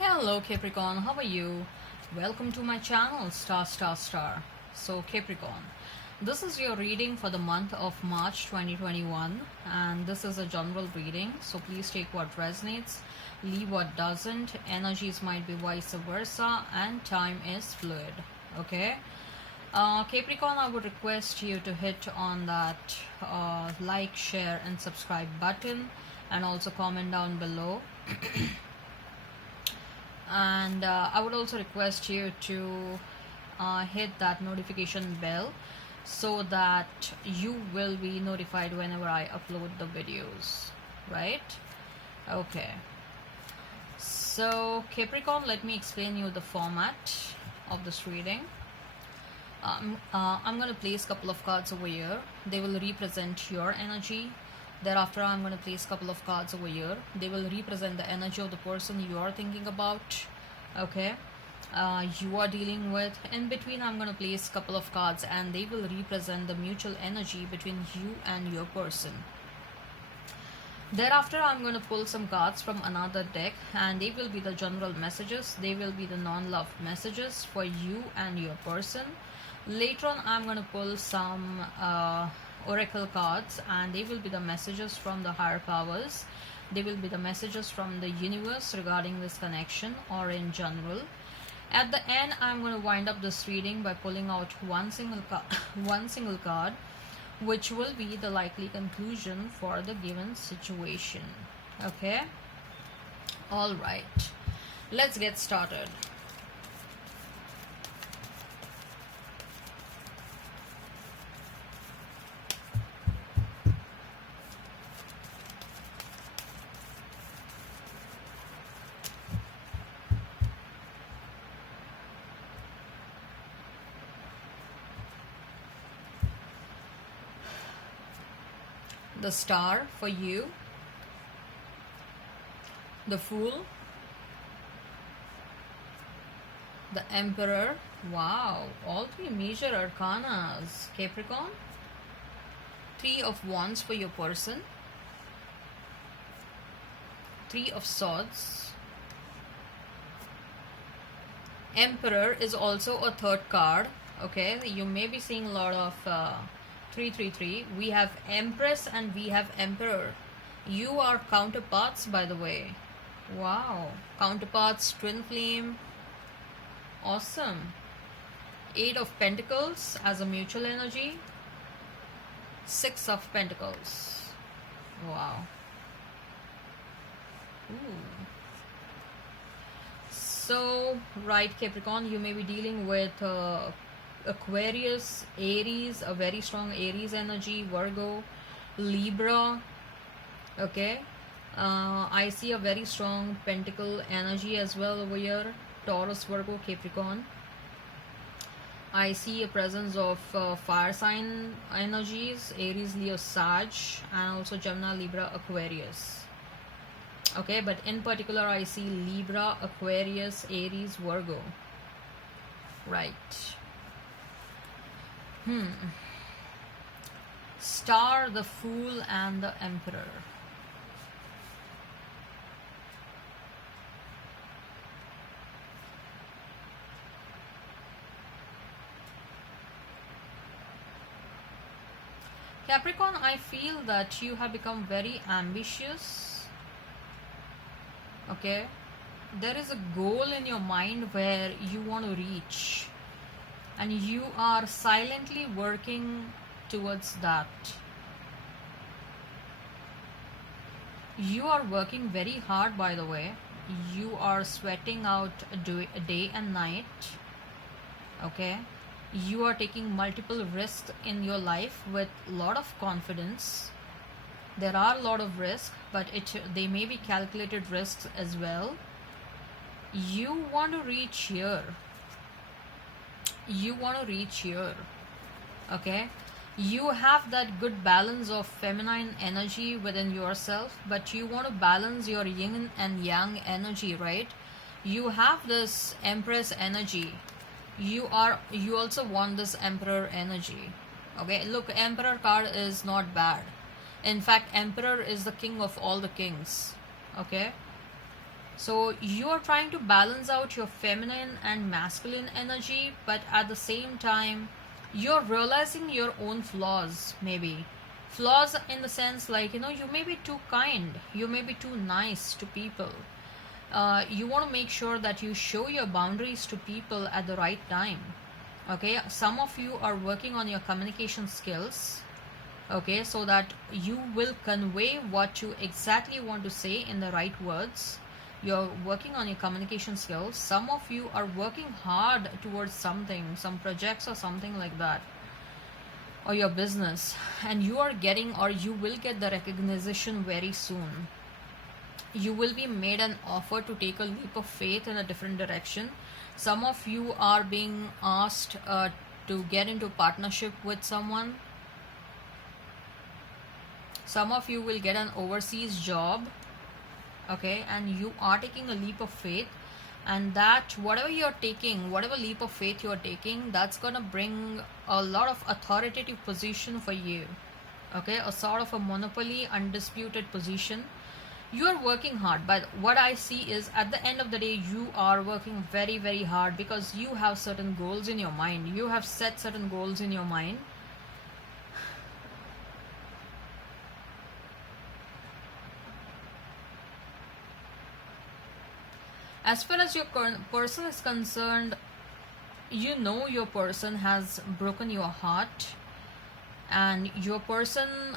Hello Capricorn, how are you? Welcome to my channel Star Star Star. So Capricorn, this is your reading for the month of March 2021 and this is a general reading, so please take what resonates, leave what doesn't. Energies might be vice versa and time is fluid. Okay? Capricorn, I would request you to hit on that like, share and subscribe button and also comment down below. And I would also request you to hit that notification bell so that you will be notified whenever I upload the videos, right? Okay, so Capricorn, let me explain you the format of this reading. I'm going to place a couple of cards over here. They will represent your energy. Thereafter, I'm going to place a couple of cards over here. They will represent the energy of the person you are thinking about. Okay, you are dealing with. In between, I'm going to place a couple of cards and they will represent the mutual energy between you and your person. Thereafter, I'm going to pull some cards from another deck and they will be the general messages. They will be the non-love messages for you and your person. Later on, I'm going to pull some oracle cards and they will be the messages from the higher powers. They will be the messages from the universe regarding this connection or in general. At the end, I'm going to wind up this reading by pulling out one single card, which will be the likely conclusion for the given situation. Okay, all right, let's get started. The Star for you, the Fool, the Emperor. Wow, all three major arcanas, Capricorn. Three of Wands for your person, Three of Swords. Emperor is also a third card. Okay, you may be seeing a lot of 333. We have Empress and we have Emperor. You are counterparts, by the way. Wow, counterparts, twin flame. Awesome. Eight of Pentacles as a mutual energy. Six of Pentacles. Wow. Ooh. So, right, Capricorn, you may be dealing with Aquarius, Aries, a very strong Aries energy, Virgo, Libra. Okay, I see a very strong Pentacle energy as well over here, Taurus, Virgo, Capricorn. I see a presence of fire sign energies, Aries, Leo, Sag, and also Gemini, Libra, Aquarius. Okay, but in particular I see Libra, Aquarius, Aries, Virgo. Right. Star, the Fool, and the Emperor. Capricorn, I feel that you have become very ambitious. Okay, there is a goal in your mind where you want to reach and you are silently working towards that. You are working very hard, by the way. You are sweating out day and night. Okay, you are taking multiple risks in your life with a lot of confidence. There are a lot of risks, but they may be calculated risks as well. You want to reach here. You want to reach here. Okay, you have that good balance of feminine energy within yourself, but you want to balance your yin and yang energy, right? You have this Empress energy. You also want this Emperor energy. Okay, look, Emperor card is not bad. In fact, Emperor is the king of all the kings. Okay, So you are trying to balance out your feminine and masculine energy, but at the same time, you're realizing your own flaws, maybe. Flaws in the sense like, you may be too kind, you may be too nice to people. You want to make sure that you show your boundaries to people at the right time. Okay, some of you are working on your communication skills, okay, so that you will convey what you exactly want to say in the right words. You're working on your communication skills. Some of you are working hard towards something, some projects or something like that, or your business, and you are getting, or you will get the recognition very soon. You will be made an offer to take a leap of faith in a different direction. Some of you are being asked to get into partnership with someone. Some of you will get an overseas job, okay, and you are taking a leap of faith, and that whatever you're taking, whatever leap of faith you're taking, that's gonna bring a lot of authoritative position for you, okay, a sort of a monopoly, undisputed position. You are working hard, but what I see is at the end of the day, you are working very, very hard because you have certain goals in your mind. You have set certain goals in your mind. As far as your person is concerned, you know your person has broken your heart, and your person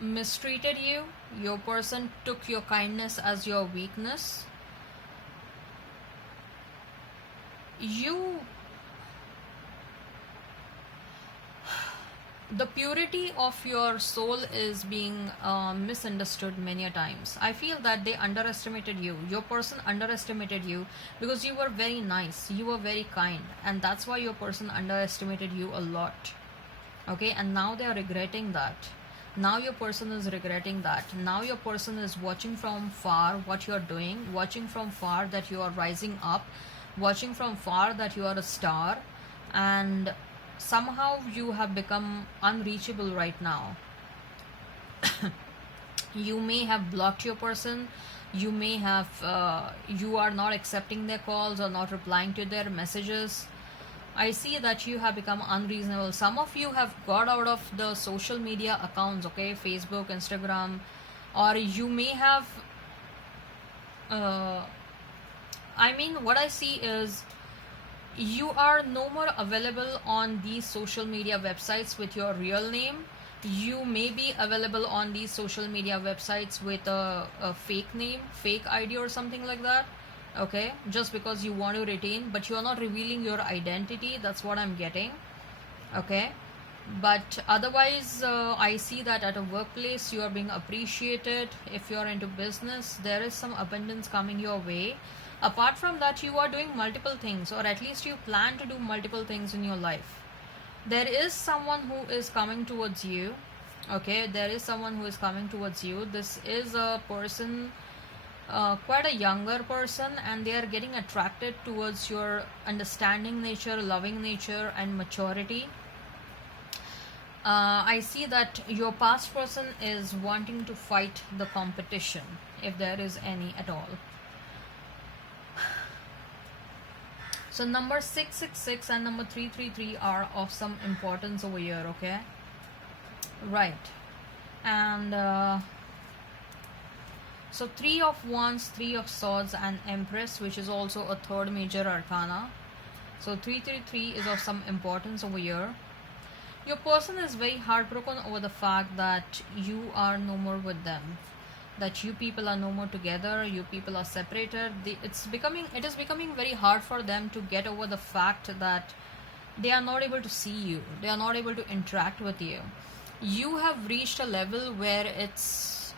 mistreated you. Your person took your kindness as your weakness. The purity of your soul is being misunderstood many a times. I feel that they underestimated you. Your person underestimated you because you were very nice, you were very kind, and that's why your person underestimated you a lot. Okay, and now they are regretting that. Now your person is regretting that. Now your person is watching from far what you are doing, watching from far that you are rising up, watching from far that you are a star, and somehow you have become unreachable right now. You may have blocked your person. You may have you are not accepting their calls or not replying to their messages. I see that you have become unreasonable. Some of you have got out of the social media accounts, okay, Facebook, Instagram, or you may have what I see is you are no more available on these social media websites with your real name. You may be available on these social media websites with a fake name, fake ID or something like that, okay, just because you want to retain, but you're not revealing your identity. That's what I'm getting, okay. But otherwise, I see that at a workplace you are being appreciated. If you're into business, there is some abundance coming your way. Apart from that, you are doing multiple things, or at least you plan to do multiple things in your life. There is someone who is coming towards you, okay, there is someone who is coming towards you. This is a person, quite a younger person, and they are getting attracted towards your understanding nature, loving nature, and maturity. I see that your past person is wanting to fight the competition, if there is any at all. So number 666 and number 333 are of some importance over here, okay? Right. And so 3 of Wands, 3 of Swords, and Empress, which is also a third major arcana. So 333 is of some importance over here. Your person is very heartbroken over the fact that you are no more with them, that you people are no more together, you people are separated. It is becoming very hard for them to get over the fact that they are not able to see you, they are not able to interact with you. You have reached a level where it's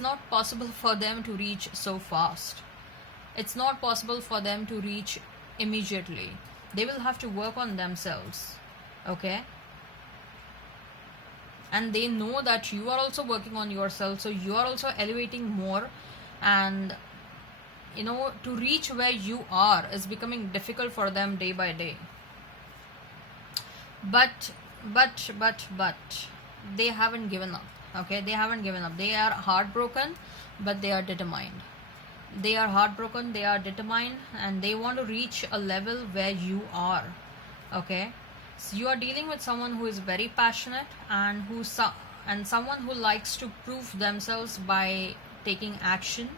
not possible for them to reach so fast. It's not possible for them to reach immediately. They will have to work on themselves, okay? And they know that you are also working on yourself, so you are also elevating more, and to reach where you are is becoming difficult for them day by day. But they haven't given up. Okay, they haven't given up. They are heartbroken, but they are determined. They are heartbroken, they are determined, and they want to reach a level where you are. Okay, so you are dealing with someone who is very passionate and and someone who likes to prove themselves by taking action,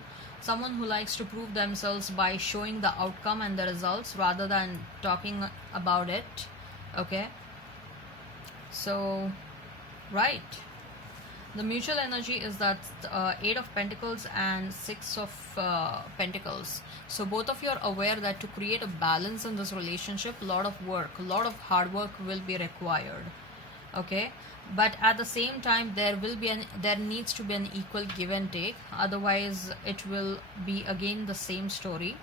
someone who likes to prove themselves by showing the outcome and the results rather than talking about it. Okay, so right, the mutual energy is that Eight of Pentacles and Six of Pentacles. So both of you are aware that to create a balance in this relationship, a lot of work, a lot of hard work will be required. Okay, but at the same time there needs to be an equal give and take, otherwise it will be again the same story.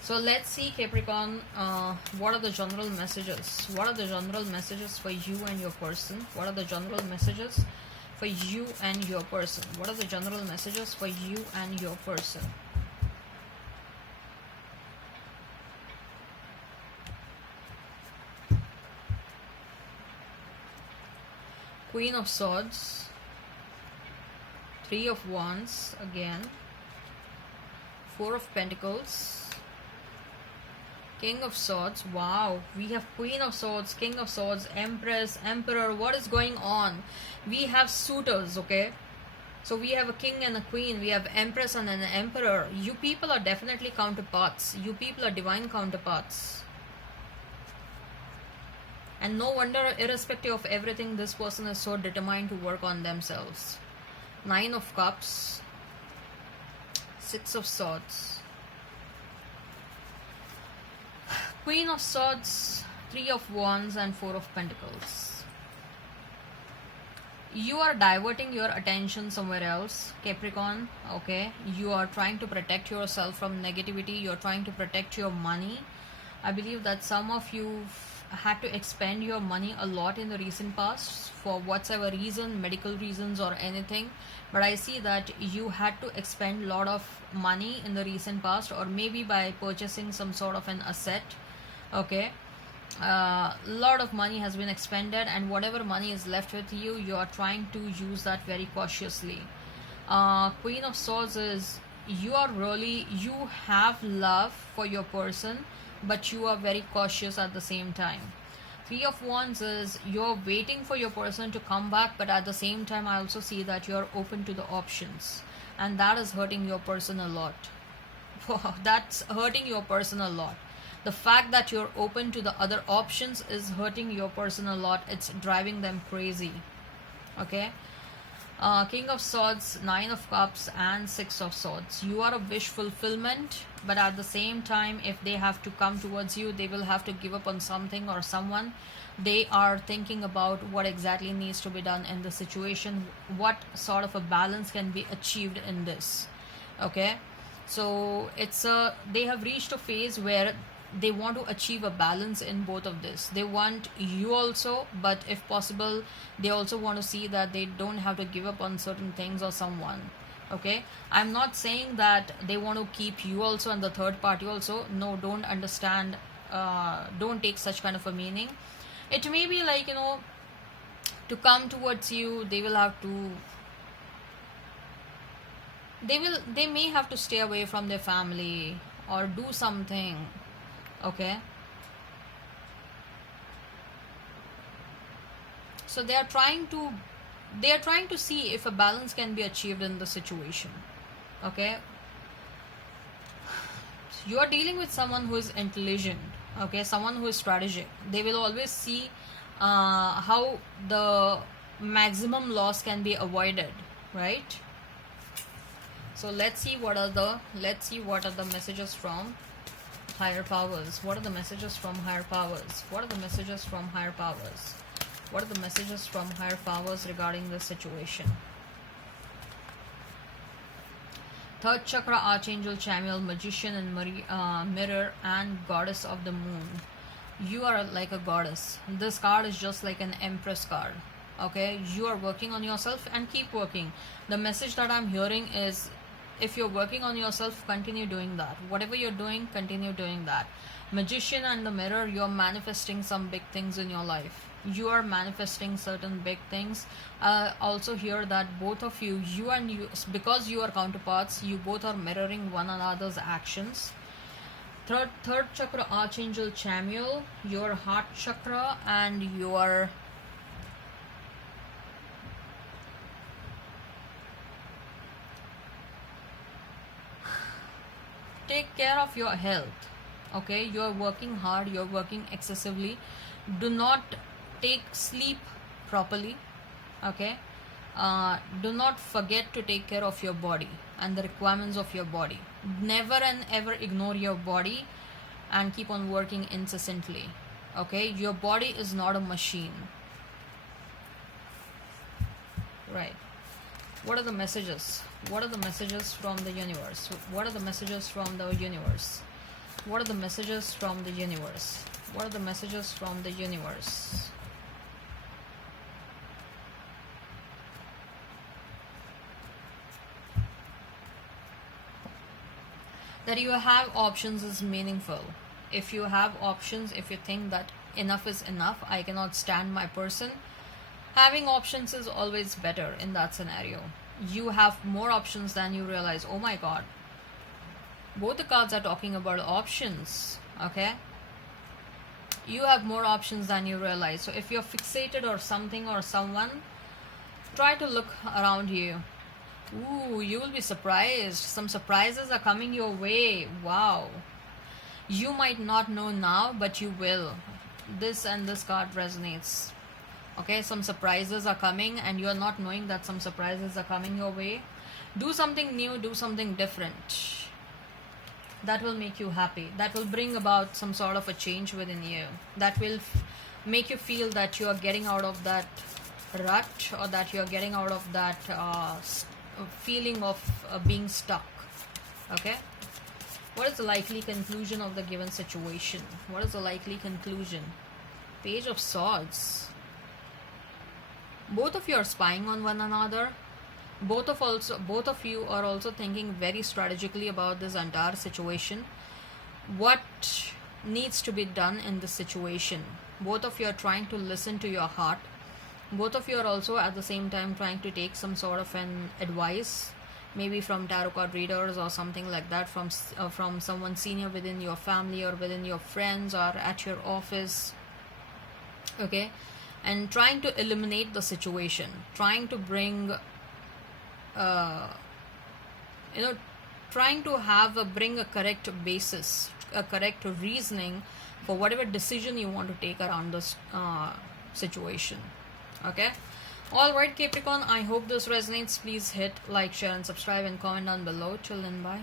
So let's see, Capricorn, what are the general messages? What are the general messages for you and your person? What are the general messages for you and your person? What are the general messages for you and your person? Queen of Swords, Three of Wands again, Four of Pentacles, King of Swords. Wow, we have Queen of Swords, King of Swords, Empress, Emperor. What is going on? We have suitors, okay? So we have a king and a queen. We have Empress and an Emperor. You people are definitely counterparts. You people are divine counterparts. And no wonder, irrespective of everything, this person is so determined to work on themselves. Nine of Cups, Six of Swords, Queen of Swords, Three of Wands, and Four of Pentacles. You are diverting your attention somewhere else, Capricorn. Okay, you are trying to protect yourself from negativity. You're trying to protect your money. I believe that some of you had to expend your money a lot in the recent past for whatever reason, medical reasons or anything. But I see that you had to expend a lot of money in the recent past, or maybe by purchasing some sort of an asset. Okay, a lot of money has been expended, and whatever money is left with you, you are trying to use that very cautiously. Queen of Swords is you have love for your person, but you are very cautious at the same time. Three of Wands is you're waiting for your person to come back, but at the same time I also see that you're open to the options, and that is hurting your person a lot. That's hurting your person a lot. The fact that you're open to the other options is hurting your person a lot. It's driving them crazy. Okay, King of Swords, Nine of Cups, and Six of Swords. You are a wish fulfillment, but at the same time, if they have to come towards you, they will have to give up on something or someone. They are thinking about what exactly needs to be done in the situation, what sort of a balance can be achieved in this. Okay, so they have reached a phase where they want to achieve a balance in both of this. They want you also, but if possible, they also want to see that they don't have to give up on certain things or someone. Okay, I'm not saying that they want to keep you also and the third party also. No, don't understand, don't take such kind of a meaning. It may be like, to come towards you, they may have to stay away from their family or do something. Okay, so they are trying to see if a balance can be achieved in the situation. Okay, you are dealing with someone who is intelligent. Okay, someone who is strategic. They will always see how the maximum loss can be avoided, right? So let's see what are the messages from higher powers. What are the messages from higher powers? What are the messages from higher powers? What are the messages from higher powers regarding this situation? Third chakra, Archangel Chamuel, Magician and Mirror, and Goddess of the Moon. You are like a goddess. This card is just like an Empress card. Okay, you are working on yourself and keep working. The message that I'm hearing is, if you're working on yourself, continue doing that. Whatever you're doing, continue doing that. Magician and the Mirror, you're manifesting some big things in your life. you are manifesting certain big things. Also here that both of you, because you are counterparts, you both are mirroring one another's actions. Third chakra, Archangel Chamuel, your heart chakra, and your take care of your health. Okay, you're working hard, you're working excessively. Do not take sleep properly. Okay, do not forget to take care of your body and the requirements of your body. Never and ever ignore your body and keep on working incessantly. Okay, your body is not a machine. Right. What are the messages? What are the messages from the universe? What are the messages from the universe? What are the messages from the universe? What are the messages from the universe? That you have options is meaningful. If you have options, if you think that enough is enough, I cannot stand my person, having options is always better in that scenario. You have more options than you realize. Oh my god. Both the cards are talking about options. Okay? You have more options than you realize. So if you're fixated or something or someone, try to look around you. Ooh, you will be surprised. Some surprises are coming your way. Wow. You might not know now, but you will. This and this card resonates. Okay, some surprises are coming and you are not knowing that some surprises are coming your way. Do something new, do something different. That will make you happy. That will bring about some sort of a change within you. That will make you feel that you are getting out of that rut, or that you are getting out of that feeling of being stuck. Okay? What is the likely conclusion of the given situation? What is the likely conclusion? Page of Swords. Both of you are spying on one another. Both of you are also thinking very strategically about this entire situation. What needs to be done in this situation? Both of you are trying to listen to your heart. Both of you are also at the same time trying to take some sort of an advice, maybe from tarot card readers or something like that, from someone senior within your family or within your friends or at your office. Okay, and trying to eliminate the situation, trying to bring trying to bring a correct basis, a correct reasoning for whatever decision you want to take around this situation. Okay, all right, Capricorn, I hope this resonates. Please hit like, share and subscribe and comment down below. Till then, bye.